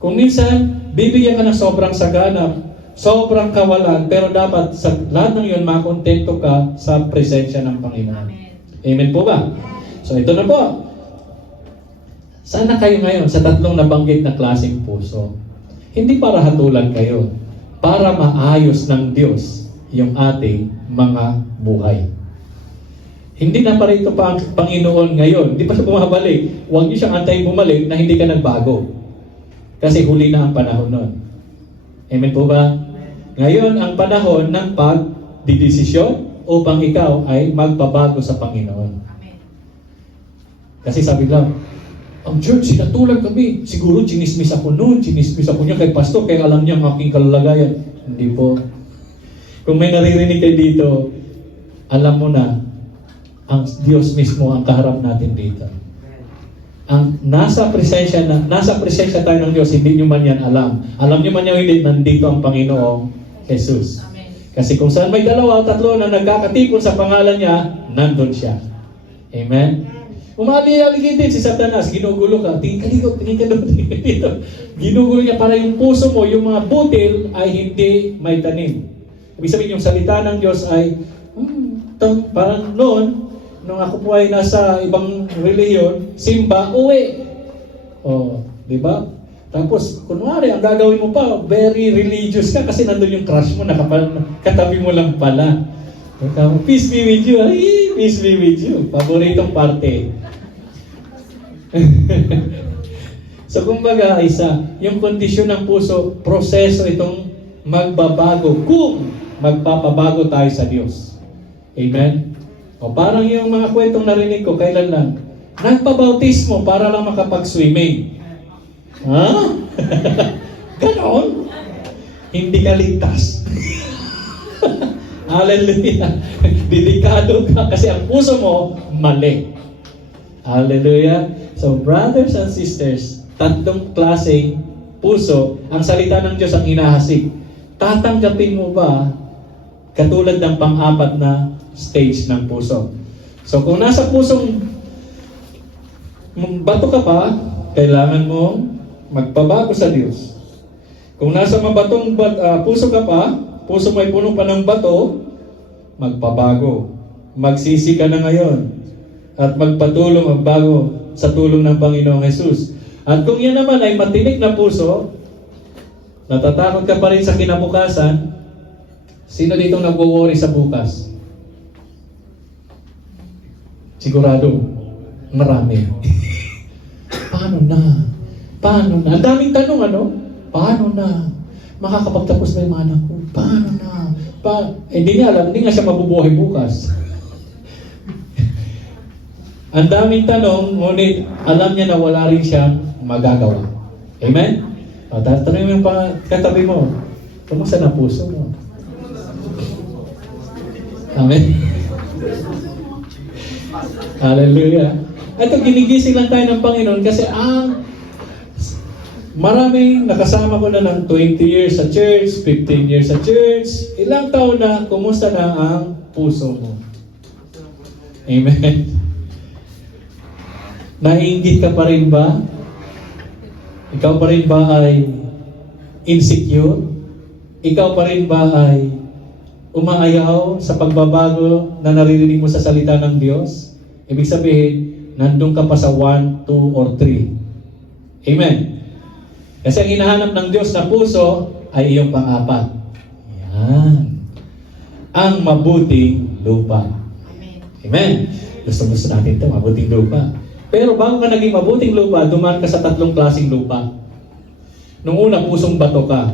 Kung minsan, bibigyan ka ng sobrang sagana, sobrang kawalan, pero dapat sa lahat ng yun, makontento ka sa presensya ng Panginoon. Amen po ba? So ito na po. Sana kayo ngayon sa tatlong nabanggit na klaseng puso. Hindi para hatulan kayo, para maayos ng Diyos yung ating mga buhay. Hindi na pa rito pa ang Panginoon ngayon. Hindi pa siya bumabalik. Huwag niyo siyang antayin bumalik na hindi ka nagbago. Kasi huli na ang panahon nun. Amen po ba? Ngayon, ang panahon ng pagdidesisyon upang ikaw ay magbabago sa Panginoon. Kasi sabi lang, ang church, sinatulan kami. Siguro, chinismis ako noon. Chinismis ako niya kay pastor, kaya alam niya ang aking kalagayan. Hindi po. Kung may naririnig kayo dito, alam mo na, ang Diyos mismo ang kaharap natin dito. Ang nasa presensya tayo ng Diyos, hindi nyo man yan alam. Alam nyo man yan hindi, nandito ang Panginoong Jesus. Amen. Kasi kung saan may dalawa o tatlo na nagkakatipon sa pangalan niya, nandun siya. Amen? Umali-aligid din si Satanas, ginugulo ka, tingin ka dito, tingin ka dito. Ginugulo niya para yung puso mo, yung mga butil ay hindi may tanim. Ibig sabihin yung salita ng Diyos ay, parang noon, nung ako po ay nasa ibang reliyon, simba, uwi. O, di ba? Tapos, kunwari, ang gagawin mo pa, very religious ka kasi nandun yung crush mo, katabi mo lang pala. Peace be with you. Ay, peace be with you. Paboritong parte. So, kumbaga, yung kondisyon ng puso, proseso itong magbabago kung magpapabago tayo sa Diyos. Amen? O parang yung mga kwentong narinig ko, kailan lang? Nagpabautismo para lang makapag-swimming. Ha? Ganon? Hindi ka ligtas. Hallelujah. Delikado ka kasi ang puso mo, mali. Hallelujah. So brothers and sisters, tatlong klaseng puso, ang salita ng Diyos ang hinahasik. Tatanggapin mo ba katulad ng pang-apat na stage ng puso? So kung nasa pusong bato ka pa, kailangan mong magpabago sa Diyos. Kung nasa mabatong puso ka pa, puso mo ay puno pa ng bato, magpabago. Magsisi ka na ngayon at magpatulong ang bago sa tulong ng Panginoong Jesus. At kung yan naman ay matinik na puso, natatakot ka pa rin sa kinabukasan, sino dito nagwo-worry sa bukas? Sigurado, marami. Paano na? Paano na? Ang daming tanong, ano? Paano na? Makakapagtapos na yung mga anak ko? Paano na? Hindi niya alam, hindi nga siya mabubuhay bukas. Ang daming tanong, ngunit alam niya na wala rin siyang magagawa. Amen? O, tatanungin mo yung katabi mo, kumusta na puso mo? Amen? Hallelujah. Ito, ginigising lang tayo ng Panginoon kasi maraming nakasama ko na ng 20 years sa church, 15 years sa church, ilang taon na, kumusta na ang puso mo? Amen. Naiinggit ka pa rin ba? Ikaw pa rin ba ay insecure? Ikaw pa rin ba ay umaayaw sa pagbabago na naririnig mo sa salita ng Diyos? Ibig sabihin, nandun ka pa sa 1, 2, or 3. Amen. Kasi ang hinahanap ng Diyos na puso ay iyong pang-apat. Yan. Ang mabuting lupa. Amen. Amen. Gusto natin ito, mabuting lupa. Pero bago ka naging mabuting lupa, dumaan ka sa tatlong klaseng lupa. Nung una, pusong bato ka.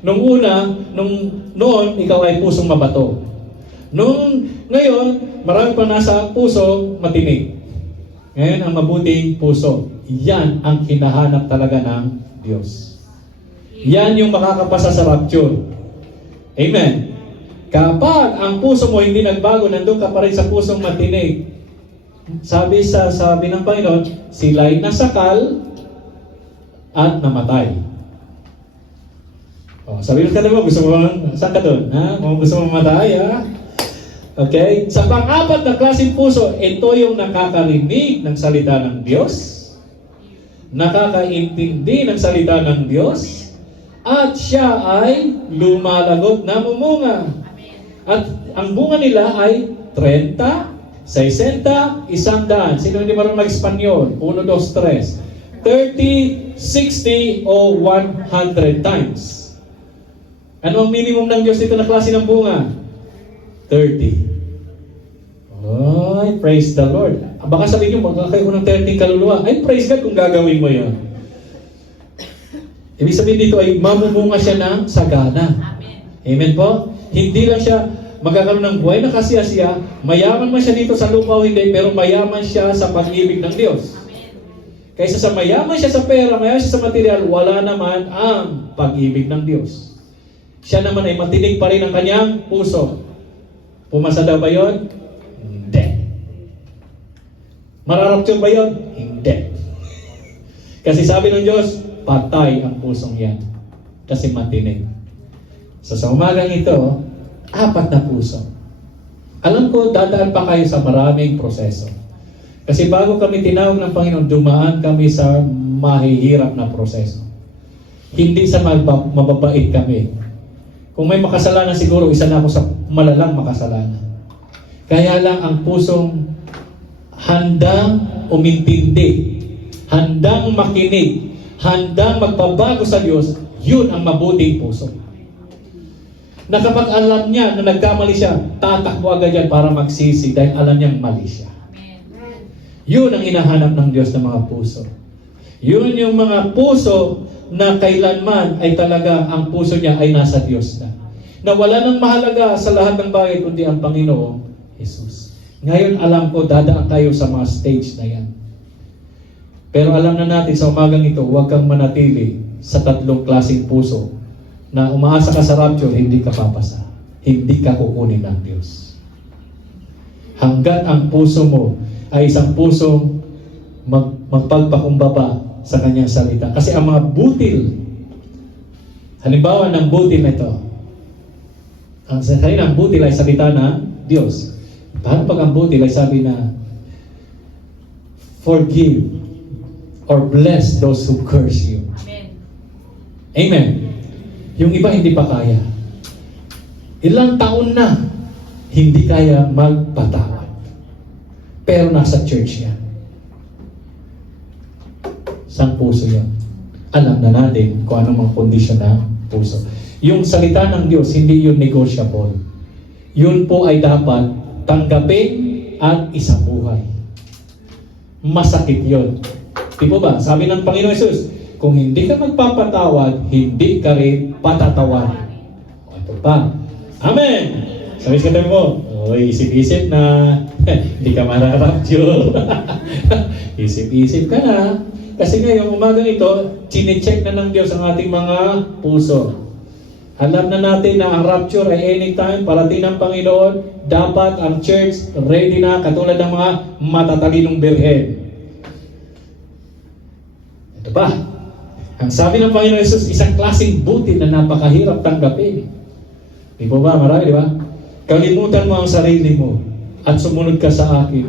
Noon, ikaw ay pusong mabato. Ngayon, marami pa nasa puso matinig. Ngayon, ang mabuting puso. Yan ang hinahanap talaga ng Diyos. Yan yung makakapasa sa rapture. Amen. Kapag ang puso mo hindi nagbago, nandun ka pa rin sa pusong matinig. Sabi ng Panginoon, sila'y nasakal at namatay. Sabi ng kanila mo, gusto mo saan ka doon? Gusto mo mamatay, ha? Okay? Sa pang-apat na klaseng puso, ito yung nakakarinig ng salita ng Diyos, nakakaintindi ng salita ng Diyos, at siya ay lumalagot, namumunga. At ang bunga nila ay 30, 60, 100. Sino hindi marunong mag-Espanyol? 1, 2, 3. 30, 60, o 100 times. Ano ang minimum ng Diyos dito na klase ng bunga? 30. Ay, praise the Lord. Baka sabihin nyo, magkakayo ko ng 30 kaluluwa. Ay, praise God kung gagawin mo yun. Ibig sabihin dito ay mamumunga siya ng sagana. Amen po? Hindi lang siya magkakaroon ng buhay na kasiyasiya, mayaman man siya dito sa lupa o hindi, pero mayaman siya sa pag-ibig ng Diyos. Kaysa sa mayaman siya sa pera, mayaman siya sa material, wala naman ang pag-ibig ng Diyos. Siya naman ay matinig pa rin ang kanyang puso. Pumasa daw ba yun? Hindi. Mararapture ba yun? Hindi. Kasi sabi ng Diyos, patay ang pusong yan. Kasi matinig. So sa umagang ito, 4 na puso. Alam ko, dadaan pa kayo sa maraming proseso. Kasi bago kami tinawag ng Panginoon, dumaan kami sa mahihirap na proseso. Hindi sa mababait kami. Kung may makasalanan siguro, isa na ako sa malalang makasalanan. Kaya lang ang pusong handang umintindi, handang makinig, handang magbabago sa Diyos, yun ang mabuting puso. Na kapag alam niya na nagkamali siya, tatakbo agad yan para magsisi dahil alam niyang mali siya. Yun ang hinahanap ng Diyos ng mga puso. Yun yung mga puso na kailanman ay talaga ang puso niya ay nasa Diyos na. Na wala nang mahalaga sa lahat ng bagay kundi ang Panginoong Jesus. Ngayon alam ko, dadaan tayo sa mga stage na yan. Pero alam na natin sa umagang ito, huwag kang manatili sa 3 klaseng puso na umaasa ka sa rapture, hindi ka papasa. Hindi ka kukunin ng Diyos. Hanggat ang puso mo ay isang pusong magpagpakumbaba sa kanyang salita. Kasi ang mga butil, halimbawa ng butil na ito, ang salita ng butil ay salita ng Diyos. Paano pag ang butil ay sabi na, forgive or bless those who curse you. Amen. Amen. Yung iba hindi pa kaya. Ilang taon na hindi kaya magpatawad. Pero nasa church yan. Sang puso yan. Alam na natin kung anong mga kondisyon ng puso. Yung salita ng Diyos, hindi yun negotiable. Yun po ay dapat tanggapin at isabuhay. Masakit yun. Di po ba? Sabi ng Panginoon Jesus, kung hindi ka magpapatawad, hindi ka rin patatawad. O ito pa. Amen! Sabi sa katabi mo, isip-isip na hindi ka mararapture. Isip-isip ka na. Kasi ngayong umagang ito, chinecheck na ng Diyos ang ating mga puso. Alam na natin na ang rapture ay anytime, parating ng Panginoon, dapat ang church ready na katulad ng mga matatalinong birhen. Ito pa. Ang sabi ng Panginoon Jesus, isang klaseng buti na napakahirap tanggapin. Di po ba? Marami, di ba? Kalimutan mo ang sarili mo at sumunod ka sa akin.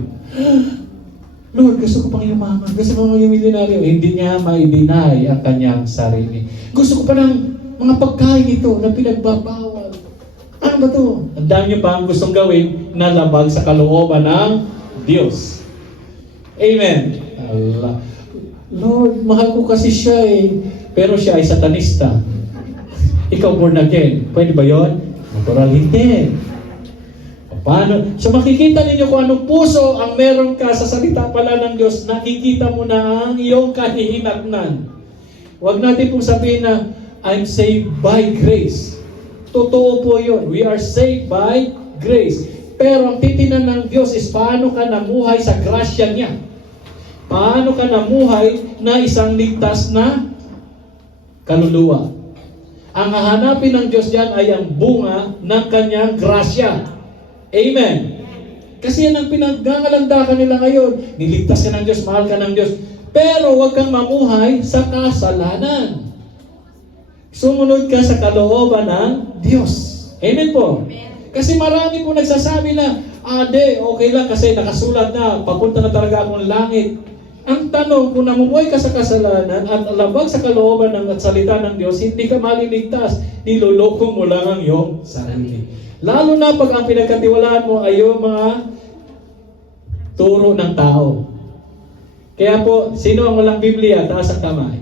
Lord, gusto ko pang yumaman. Gusto ko pang yumilinaryo. Hindi niya ma-deny ang kanyang sarili. Gusto ko pa ng mga pagkain ito na pinagbabawal. Ano ba ito? Ang dami niyo pa ang gustong gawin na labag sa kalooban ng Diyos. Amen. Allah. Lord, mahal ko kasi siya eh. Pero siya ay satanista. Ikaw born again. Pwede ba yun? Natural hindi. Paano? So makikita ninyo kung anong puso ang meron ka sa salita pala ng Diyos, nakikita mo na ang iyong kahihinatnan. Huwag natin pong sabihin na, I'm saved by grace. Totoo po yun. We are saved by grace. Pero ang titinan ng Diyos is paano ka namuhay sa grasya niya. Paano ka namuhay na isang ligtas na kaluluwa. Ang hahanapin ng Diyos diyan ay ang bunga ng kanyang grasya. Amen. Kasi yan ang pinaggangalandakan nila ngayon. Niligtas ka ng Diyos, mahal ka ng Diyos. Pero huwag kang mamuhay sa kasalanan. Sumunod ka sa kalooban ng Diyos. Amen po. Kasi marami po nagsasabi na, okay lang kasi nakasulat na, papunta na talaga akong langit. Ang tanong, kung namumuhay ka sa kasalanan at labag sa kalooban ng at salita ng Diyos, hindi ka maliligtas. Niloloko mo lang ang iyong sarili. Lalo na pag ang pinagkatiwalaan mo ay yung mga turo ng tao. Kaya po, sino ang walang Biblia? Taas ang kamay.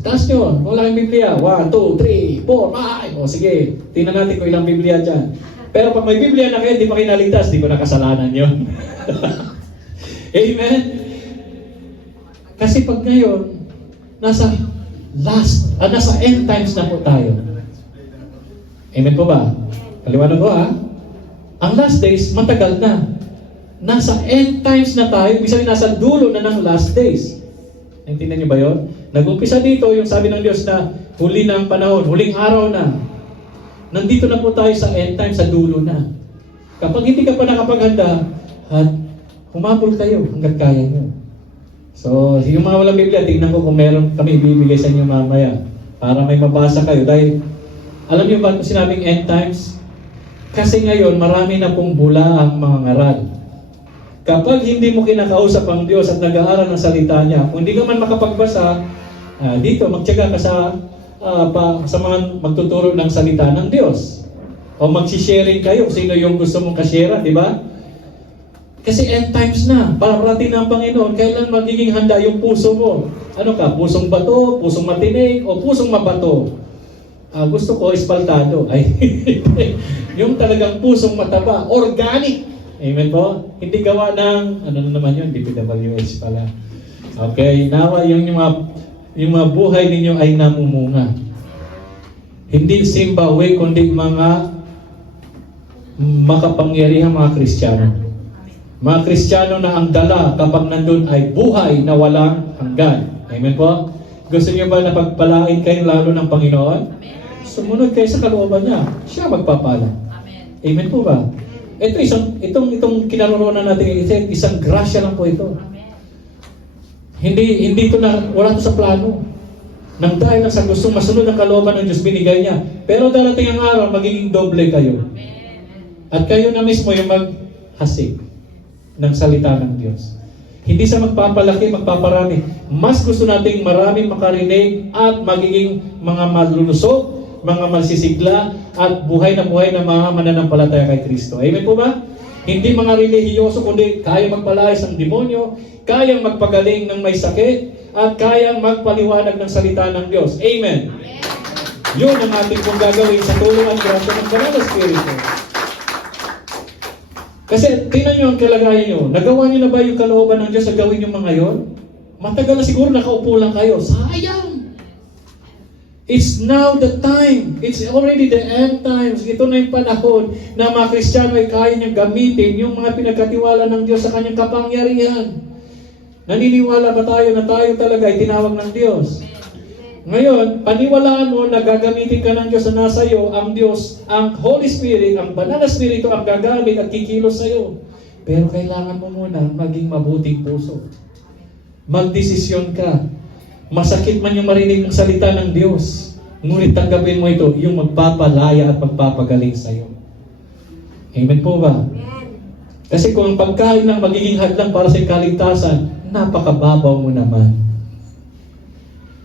Taas nyo, walang Biblia. 1, 2, 3, 4, 5. O sige, tingnan natin kung ilang Biblia dyan. Pero pag may Biblia na kayo, di pa kinaligtas, di ko nakasalanan yun. Amen? Kasi pag ngayon, nasa end times na po tayo. Amen po ba? Paliwanag ko ha? Ang last days, matagal na. Nasa end times na tayo, ibig sabihin nasa dulo na ng last days. Naintindihan niyo ba yun? Nag-umpisa dito yung sabi ng Diyos na huli na ang panahon, huling araw na. Nandito na po tayo sa end times, sa dulo na. Kapag hindi ka pa nakapaghanda, humabol kayo hanggat kaya nyo. So, yung mga walang Biblia, tingnan ko kung meron kami ibibigay sa inyo mamaya para may mabasa kayo. Dahil, alam niyo ba kung sinabing end times? Kasi ngayon, marami na pong bula ang mga ngaral. Kapag hindi mo kinakausap ang Diyos at nag-aaral ng salita niya, kung hindi ka man makapagbasa, dito, magtiyaga ka sa mga magtuturo ng salita ng Diyos. O magsisharing kayo, sino yung gusto mong kasyera, di ba? Kasi end times na, parating na ang Panginoon, kailan magiging handa yung puso mo? Ano ka, pusong bato, pusong matinig, o pusong mabato? Gusto ko espaltado. Ay, yung talagang pusong mataba, organic. Amen po? Hindi gawa ng, ano na naman yun, DPWH pala. Okay, nawa yung mga buhay ninyo ay namumunga. Hindi Zimbabwe, kundi mga makapangyarihang mga Kristiyano. Mga Kristiyano na ang dala kapag nandun ay buhay na walang hanggan. Amen po? Gusto niyo ba na pagpalain kayo lalo ng Panginoon? Sumunod kayo sa kalooban niya. Siya magpapala. Amen po ba? Itong kinaroroonan natin, isang grasya lang po ito. Hindi ito na, wala ito sa plano. Nang dahil lang sa gustong masunod ang kalooban ng Diyos, binigay niya. Pero darating ang araw, magiging doble kayo. At kayo na mismo yung maghasik ng salita ng Diyos. Hindi sa magpapalaki, magpaparami. Mas gusto nating maraming makarinig at magiging mga malulusog, mga magsisigla, at buhay na mga mananampalataya kay Kristo. Amen po ba? Hindi mga relihiyoso, kundi kayang magpalayas ng demonyo, kayang magpagaling ng may sakit, at kayang magpaliwanag ng salita ng Diyos. Amen. Yun ang ating pong gagawin sa tulungan grasya ng Banal na Espiritu. Kasi tingnan nyo ang kalagayan nyo. Nagawa nyo na ba yung kalooban ng Diyos sa gawin yung mga yon? Matagal na siguro nakaupo lang kayo. Sayang! It's now the time. It's already the end times. Ito na yung panahon na mga Kristiyano ay kaya niyang gamitin yung mga pinagkatiwala ng Diyos sa kanyang kapangyarihan. Naniniwala ba tayo na tayo talaga ay tinawag ng Diyos? Ngayon, paniwalaan mo na gagamitin ka ng Diyos na nasa iyo, ang Diyos, ang Holy Spirit, ang Banal na Espiritu ang gagamit at kikilos sa iyo. Pero kailangan mo muna maging mabuting puso. Magdesisyon ka. Masakit man yung marinig ng salita ng Diyos. Ngunit tanggapin mo ito, yung magpapalaya at magpapagaling sa iyo. Amen po ba? Kasi kung ang pagkain lang magiging hadlang para sa kaligtasan, napakababaw mo naman.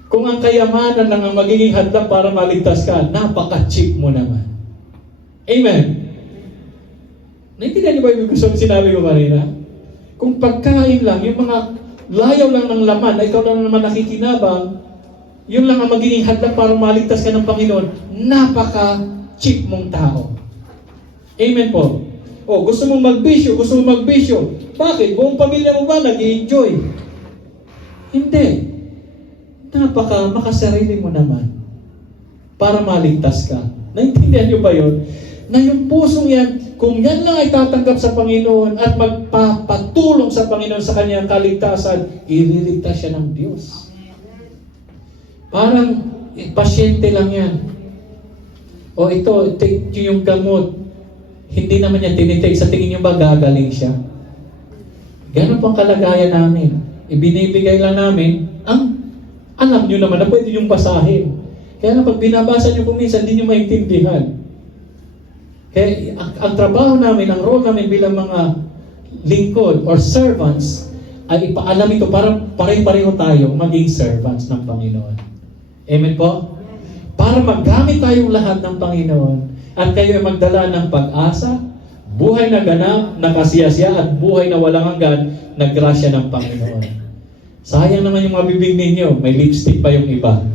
Kung ang kayamanan lang ang magiging hadlang para maligtas ka, napaka-cheap mo naman. Amen? Naintindihan niyo ba yung gusto sinabi ko kanina? Kung pagkain lang, yung mga layaw lang ng laman, na ikaw lang naman nakikinabang, yun lang ang magiging hadlang para maligtas ka ng Panginoon, napaka-cheap mong tao. Amen po? O, gusto mong magbisyo. Bakit? Buong pamilya mo ba nag-i-enjoy? Hindi. Makasarili mo naman para maligtas ka. Naintindihan niyo ba yun? Na yung pusong yan, kung yan lang ay tatanggap sa Panginoon at magpapatulong sa Panginoon sa kanyang kaligtasan, ililigtas siya ng Diyos. Parang pasyente lang yan. O ito, take yung gamot. Hindi naman yan tinitake. Sa tingin niyo ba gagaling siya? Ganun po ang kalagayan namin. Ibinibigay lang namin ang alam nyo naman na pwede yung basahin. Kaya na pag binabasa nyo kung minsan, hindi nyo maintindihan. Kaya ang trabaho namin, ang role namin bilang mga lingkod or servants, ay ipaalam ito para pare-pareho tayo maging servants ng Panginoon. Amen po? Para maggamit tayong lahat ng Panginoon at kayo ay magdala ng pag-asa, buhay na ganap, na kasiyasiya at buhay na walang hanggan na grasya ng Panginoon. Sayang naman yung mga bibig ninyo, may lipstick pa yung iba.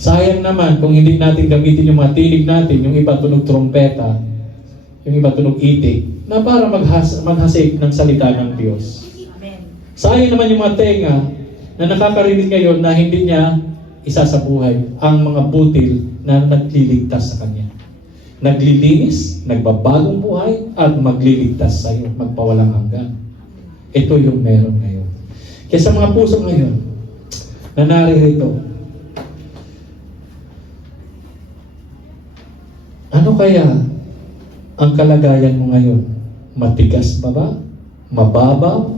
Sayang naman kung hindi natin gamitin yung mga tinig natin, yung iba tunog trompeta, yung iba tunog itik, na para maghasik ng salita ng Diyos. Sayang naman yung mga tenga na nakakarinig ngayon na hindi niya isa sa buhay ang mga butil na nagliligtas sa Kanya. Naglilinis, nagbabagong buhay, at magliligtas sa iyo, magpawalang hanggan. Ito yung meron ngayon. Kaya sa mga puso ngayon na naririto, ano kaya ang kalagayan mo ngayon? Matigas pa ba? Mababaw?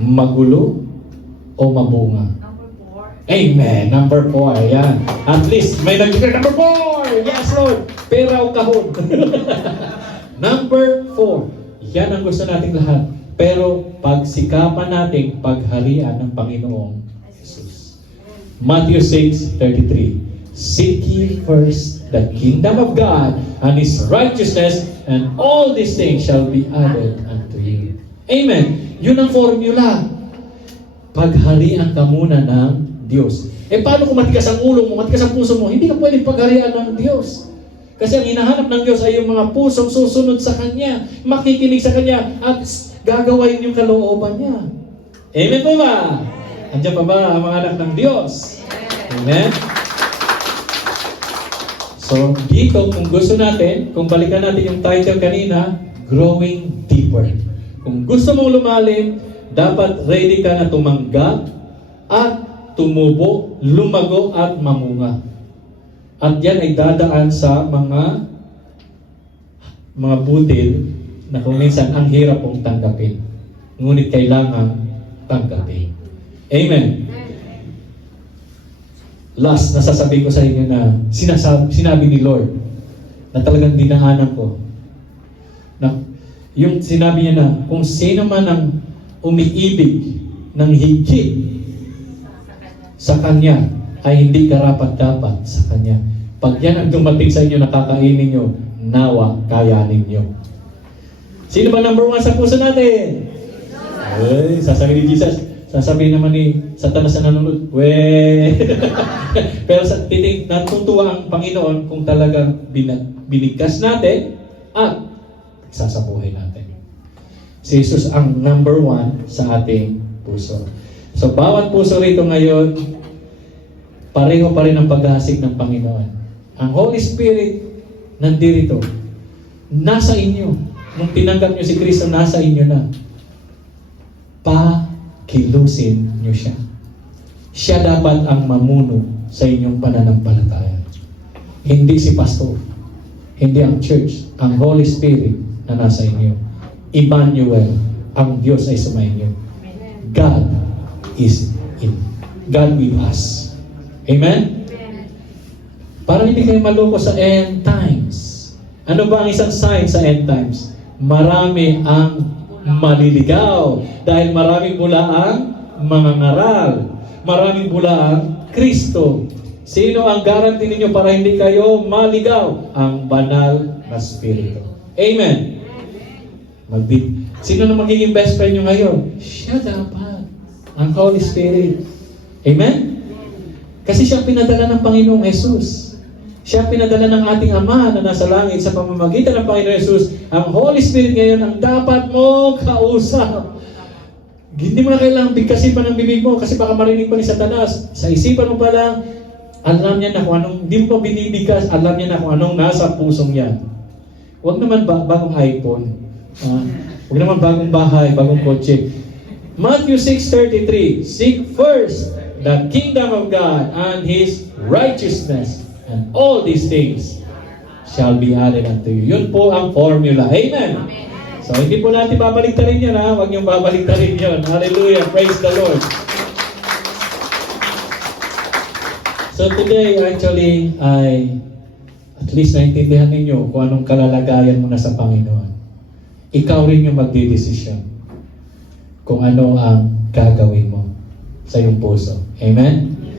Magulo? O mabunga? Amen. Number 4. Yan. At least may nag-declare number 4. Yes, Lord. Pera o kahon. Number 4. Yan ang gusto nating lahat. Pero pagsikapan nating pagharian ng Panginoong Jesus. Matthew 6:33. Seek ye first the kingdom of God and His righteousness, and all these things shall be added unto you. Amen. Yun ang formula. Pagharian ka muna ng Diyos. Paano kung matigas ang ulo mo, matigas ang puso mo? Hindi ka pwedeng pagharian ng Diyos. Kasi ang hinahanap ng Diyos ay yung mga pusong susunod sa Kanya, makikinig sa Kanya, at gagawain yung kalooban niya. Amen po ba? Andiyan pa ba ang mga anak ng Diyos? Amen? So, dito, kung gusto natin, kung balikan natin yung title kanina, Growing Deeper. Kung gusto mong lumalim, dapat ready ka na tumanggap at tumubo, lumago at mamunga. At yan ay dadaan sa mga butil na kung minsan ang hirap pong tanggapin. Ngunit kailangan tanggapin. Amen. Last, nasasabi ko sa inyo na sinabi ni Lord na talagang dinaanan ko. Na, yung sinabi niya na kung sino man ang umiibig ng higit sa Kanya ay hindi karapat-dapat sa Kanya. Pag yan ang dumating sa inyo, nakakainin nyo, nawa, kayanin nyo. Sino ba number 1 sa puso natin? Ay, sasabi ni Jesus. Sasabi naman ni Satanas na nanonood, Pero sa titig, natutuwa ang Panginoon kung talagang binigkas natin at sasabuhay natin. Si Jesus ang number 1 sa ating puso. So, bawat puso rito ngayon, pareho pa rin ang paghahasik ng Panginoon. Ang Holy Spirit, nandirito. Nasa inyo. Nung tinanggap nyo si Kristo, nasa inyo na. Pakilusin nyo siya. Siya dapat ang mamuno sa inyong pananampalataya. Hindi si pastor. Hindi ang church. Ang Holy Spirit na nasa inyo. Emmanuel, ang Diyos ay sumainyo. God is in. God with us. Amen? Para hindi kayo maloko sa end times. Ano ba ang isang sign sa end times? Marami ang maliligaw. Dahil maraming bula ang mangangaral. Maraming bula ang Kristo. Sino ang guarantee ninyo para hindi kayo maligaw? Ang banal na Espiritu. Amen? Sino na magiging best friend nyo ngayon? Siya dapat. Ang Holy Spirit. Amen? Kasi siya pinadala ng Panginoong Jesus. Siya pinadala ng ating Ama na nasa langit sa pamamagitan ng Panginoong Jesus. Ang Holy Spirit ngayon ang dapat mong kausap. Hindi mo na kailangang bigkasin pa ng bibig mo kasi baka marinig pa ni Satanas. Sa isipan mo pa lang, alam niya na kung anong, hindi mo pa binibigkas, alam niya na kung anong nasa pusong yan. Huwag naman bagong iPhone. Huwag naman bagong bahay, bagong kotse. Matthew 6:33, seek first the kingdom of God and His righteousness, and all these things shall be added unto you. Yun po ang formula. Amen? So, hindi po natin babaliktarin yan, ha? Huwag niyong babaliktarin yun. Hallelujah. Praise the Lord. So, today, actually, at least naintindihan ninyo kung anong kalalagayan mo na sa Panginoon. Ikaw rin yung magdidesisyon. kung ano ang gagawin mo sa iyong puso. Amen?